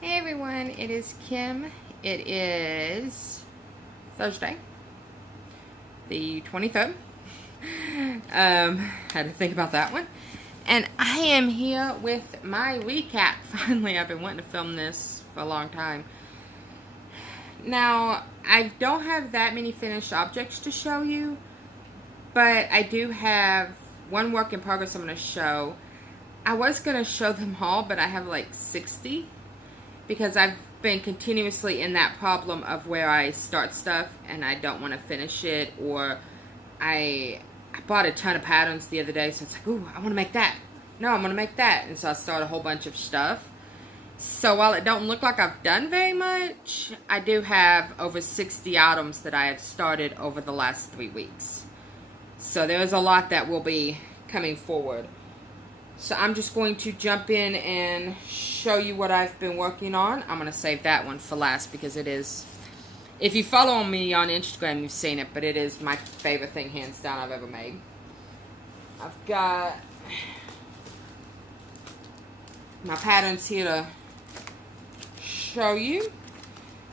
Hey everyone, it is Kim. It is Thursday, the 23rd. Had to think about that one. And I am here with my recap. Finally, I've been wanting to film this for a long time. Now, I don't have that many finished objects to show you, but I do have one work in progress I'm going to show. I was going to show them all, but I have like 60. Because I've been continuously in that problem of where I start stuff and I don't want to finish it, or I bought a ton of patterns the other day, so it's like, ooh, I want to make that. No, I'm going to make that. And so I started a whole bunch of stuff. So while it don't look like I've done very much, I do have over 60 items that I have started over the last 3 weeks. So there's a lot that will be coming forward. So I'm just going to jump in and show you what I've been working on. I'm going to save that one for last because it is, if you follow me on Instagram, you've seen it, but it is my favorite thing, hands down, I've ever made. I've got my patterns here to show you.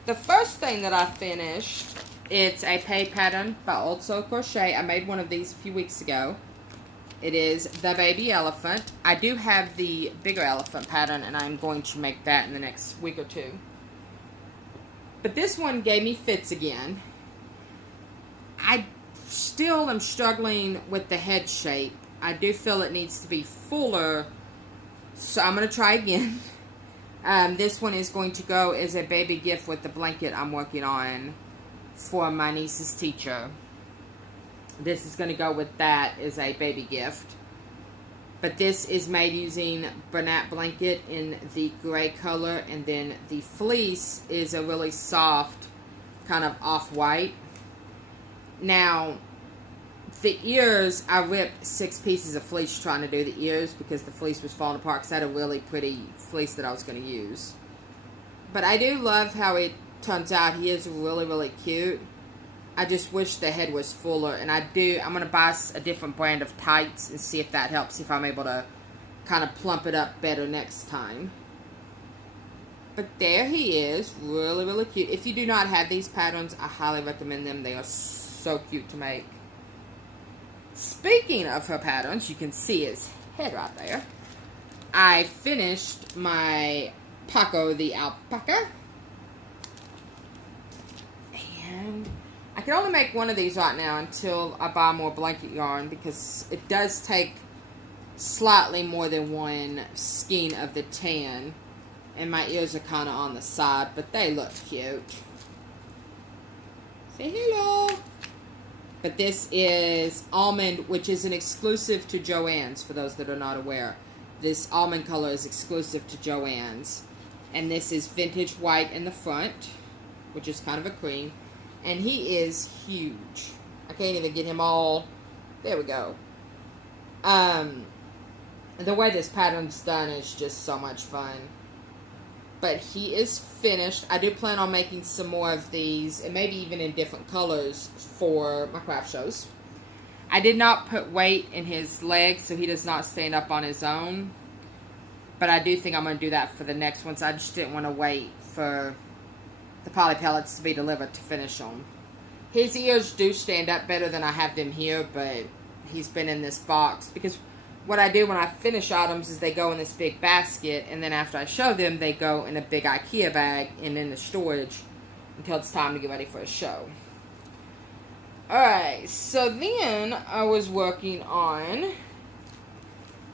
The first thing that I finished, it's a pay pattern by Also Crochet. I made one of these a few weeks ago. It is the baby elephant. I do have the bigger elephant pattern, and I'm going to make that in the next week or two. But this one gave me fits again. I still am struggling with the head shape. I do feel it needs to be fuller, so I'm going to try again. This one is going to go as a baby gift with the blanket I'm working on for my niece's teacher. This is going to go with that as a baby gift. But this is made using Bernat blanket in the gray color. And then the fleece is a really soft kind of off-white. Now, the ears, I ripped 6 pieces of fleece trying to do the ears because the fleece was falling apart because I had a really pretty fleece that I was going to use. But I do love how it turns out. He is really, really cute. I just wish the head was fuller, and I'm going to buy a different brand of tights and see if that helps, if I'm able to kind of plump it up better next time. But there he is, really, really cute. If you do not have these patterns, I highly recommend them. They are so cute to make. Speaking of her patterns, you can see his head right there. I finished my Paco the alpaca. And I can only make one of these right now until I buy more blanket yarn because it does take slightly more than one skein of the tan. And my ears are kind of on the side, but they look cute. Say hello. But this is almond, which is an exclusive to Joann's, for those that are not aware. This almond color is exclusive to Joann's. And this is vintage white in the front, which is kind of a cream. And he is huge. I can't even get him all. There we go. The way this pattern's done is just so much fun. But he is finished. I do plan on making some more of these, and maybe even in different colors for my craft shows. I did not put weight in his legs, so he does not stand up on his own. But I do think I'm going to do that for the next ones. I just didn't want to wait for the poly pellets to be delivered to finish them. His ears do stand up better than I have them here, but he's been in this box because what I do when I finish items is they go in this big basket, and then after I show them, they go in a big IKEA bag and in the storage until it's time to get ready for a show. Alright, so then I was working on,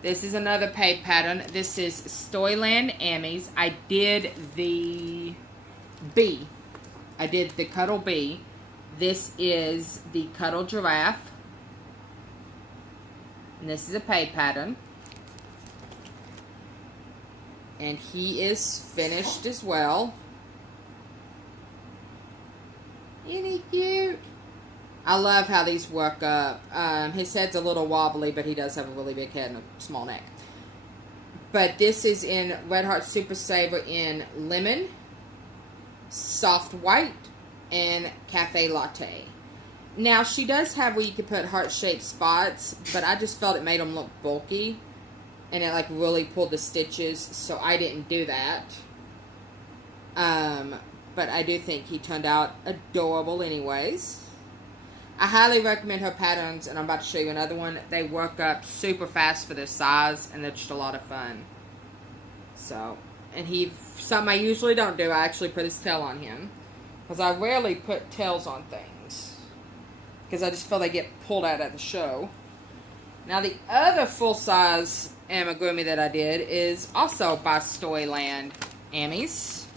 this is another paid pattern. This is Storyland Amies. I did the bee. I did the Cuddle bee. This is the Cuddle giraffe. And this is a paid pattern. And he is finished as well. Isn't he cute? I love how these work up. His head's a little wobbly, but he does have a really big head and a small neck. But this is in Red Heart Super Saver in lemon, soft white, and cafe latte. Now, she does have where you can put heart-shaped spots, but I just felt it made them look bulky, and it like really pulled the stitches, so I didn't do that. But I do think he turned out adorable anyways. I highly recommend her patterns, and I'm about to show you another one. They work up super fast for their size, and they're just a lot of fun. So, and something I usually don't do, I actually put his tail on him. Because I rarely put tails on things. Because I just feel they get pulled out at the show. Now, the other full-size amigurumi that I did is also by Storyland Amies.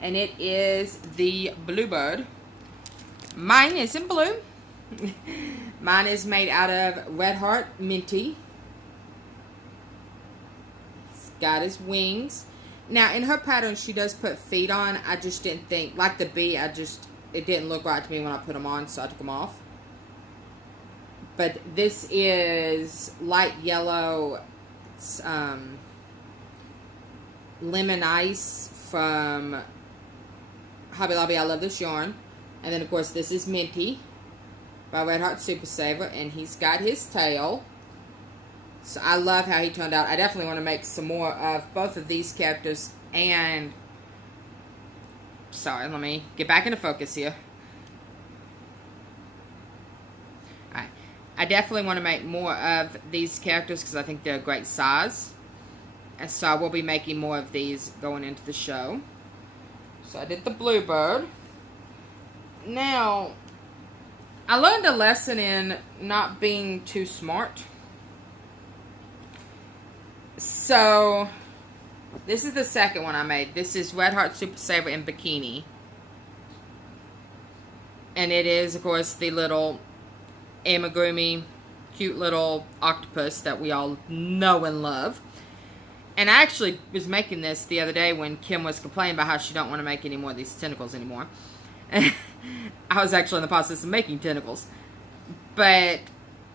And it is the Bluebird. Mine isn't blue. Mine is made out of Red Heart Minty. It's got his wings. Now, in her pattern, she does put feet on. I just didn't think, like the bee, it didn't look right to me when I put them on, so I took them off. But this is light yellow. It's lemon ice from Hobby Lobby. I love this yarn. And then, of course, this is Minty by Red Heart Super Saver. And he's got his tail. So I love how he turned out. I definitely want to make some more of both of these characters. And, sorry, let me get back into focus here. Alright. I definitely want to make more of these characters because I think they're a great size. And so I will be making more of these going into the show. So I did the Bluebird. Now, I learned a lesson in not being too smart. So, this is the second one I made. This is Red Heart Super Saver in Bikini. And it is, of course, the little amigurumi, cute little octopus that we all know and love. And I actually was making this the other day when Kim was complaining about how she don't want to make any more of these tentacles anymore. I was actually in the process of making tentacles. But,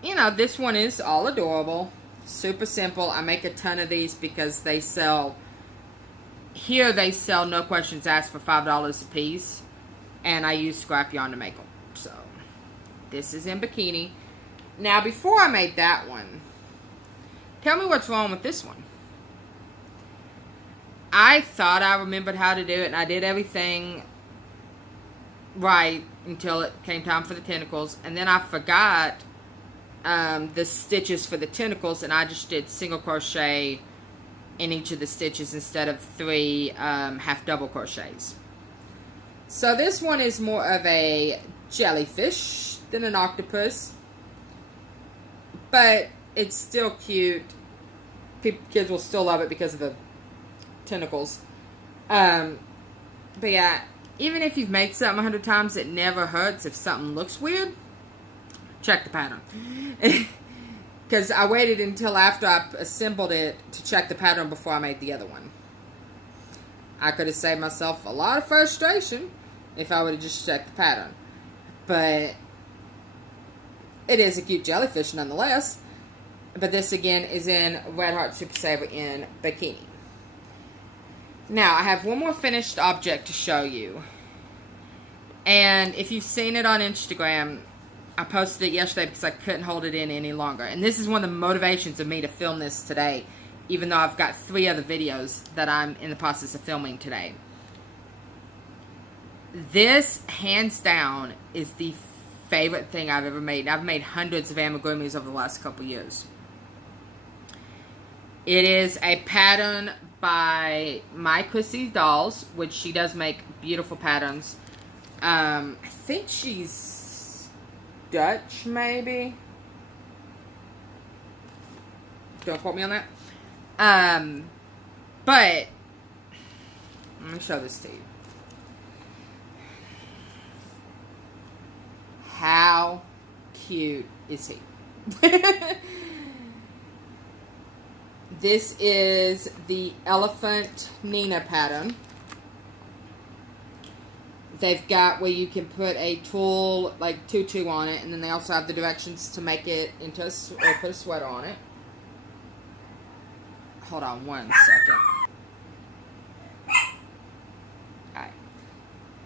you know, this one is all adorable. Super simple. I make a ton of these because they sell... Here they sell, no questions asked, for $5 a piece. And I use scrap yarn to make them. So, this is in Bikini. Now, before I made that one, tell me what's wrong with this one. I thought I remembered how to do it, and I did everything right until it came time for the tentacles. And then I forgot the stitches for the tentacles, and I just did single crochet in each of the stitches instead of 3 half double crochets. So this one is more of a jellyfish than an octopus, but it's still cute. Kids will still love it because of the tentacles. But yeah, even if you've made something 100 times, it never hurts if something looks weird. Check the pattern. Because I waited until after I assembled it to check the pattern before I made the other one. I could have saved myself a lot of frustration if I would have just checked the pattern. But it is a cute jellyfish nonetheless. But this again is in Red Heart Super Saver in Bikini. Now, I have one more finished object to show you. And if you've seen it on Instagram, I posted it yesterday because I couldn't hold it in any longer. And this is one of the motivations of me to film this today, even though I've got 3 other videos that I'm in the process of filming today. This, hands down, is the favorite thing I've ever made. I've made hundreds of amigurumis over the last couple years. It is a pattern by My Chrissy's Dolls, which she does make beautiful patterns. I think she's Dutch, maybe. Don't quote me on that. But let me show this to you. How cute is he? This is the Elephant Nina pattern. They've got where you can put a tulle, like tutu on it, and then they also have the directions to make it into or put a sweater on it. Hold on one second. Alright.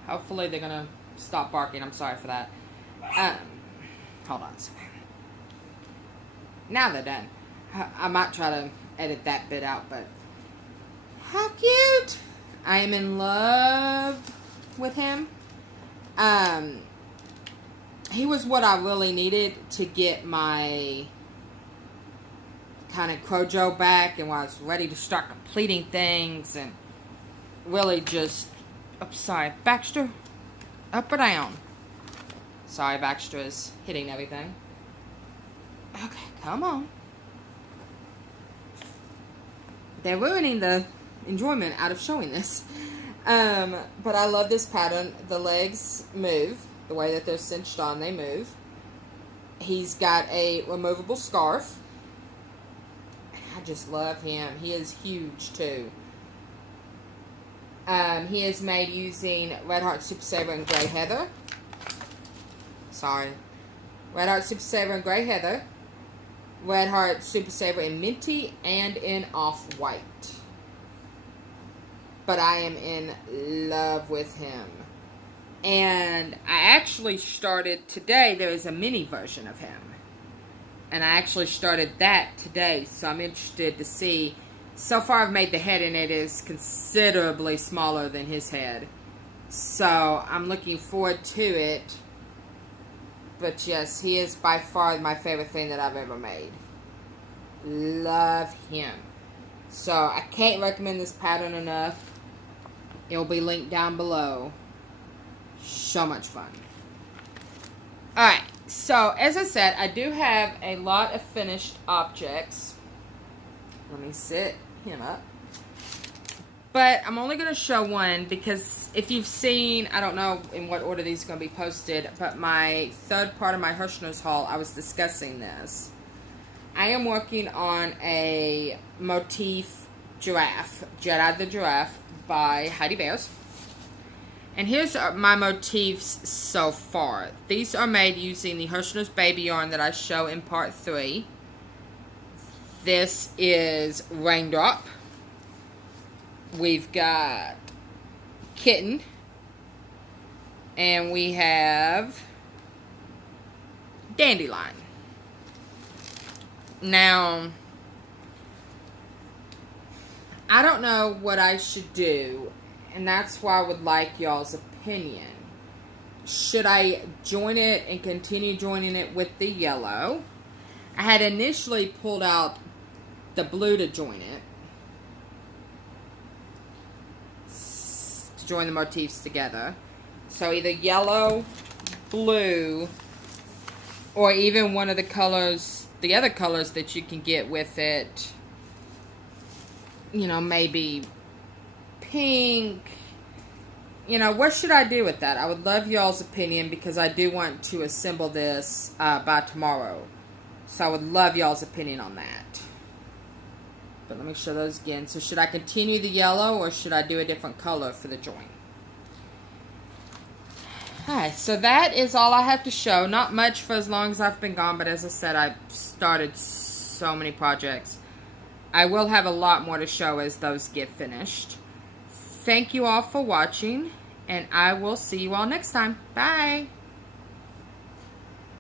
Hopefully they're gonna stop barking. I'm sorry for that. Hold on a second. Now they're done. I might try to edit that bit out, but How cute! I am in love with him. He was what I really needed to get my kind of Crojo back, and when I was ready to start completing things and really just, oops, sorry, Baxter, up or down? Sorry, Baxter is hitting everything. Okay, come on. They're ruining the enjoyment out of showing this. But I love this pattern. The legs move. The way that they're cinched on, they move. He's got a removable scarf. I just love him. He is huge, too. He is made using Red Heart Super Saver and Grey Heather. Sorry. Red Heart Super Saver and Grey Heather. Red Heart Super Saver in Minty and in Off-White. But I am in love with him. And I actually started today, there is a mini version of him. And I actually started that today, so I'm interested to see. So far I've made the head and it is considerably smaller than his head. So I'm looking forward to it. But yes, he is by far my favorite thing that I've ever made. Love him. So I can't recommend this pattern enough. It will be linked down below. So much fun. Alright, so as I said, I do have a lot of finished objects. Let me sit him up. But I'm only going to show one because if you've seen, I don't know in what order these are going to be posted, but my third part of my Hirschner's haul, I was discussing this. I am working on a Motif Giraffe, Jedi the Giraffe by Heidi Bears. And here's my motifs so far. These are made using the Hirschner's Baby yarn that I show in part 3. This is Raindrop. We've got Kitten. And we have Dandelion. Now, I don't know what I should do, and that's why I would like y'all's opinion. Should I join it and continue joining it with the yellow? I had initially pulled out the blue to join it. To join the motifs together. So either yellow, blue, or even one of the colors, the other colors that you can get with it. You know, maybe pink. You know, what should I do with that? I would love y'all's opinion because I do want to assemble this by tomorrow. So I would love y'all's opinion on that. But let me show those again. So should I continue the yellow or should I do a different color for the join? Alright, so that is all I have to show. Not much for as long as I've been gone, but as I said, I've started so many projects. I will have a lot more to show as those get finished. Thank you all for watching, and I will see you all next time. Bye!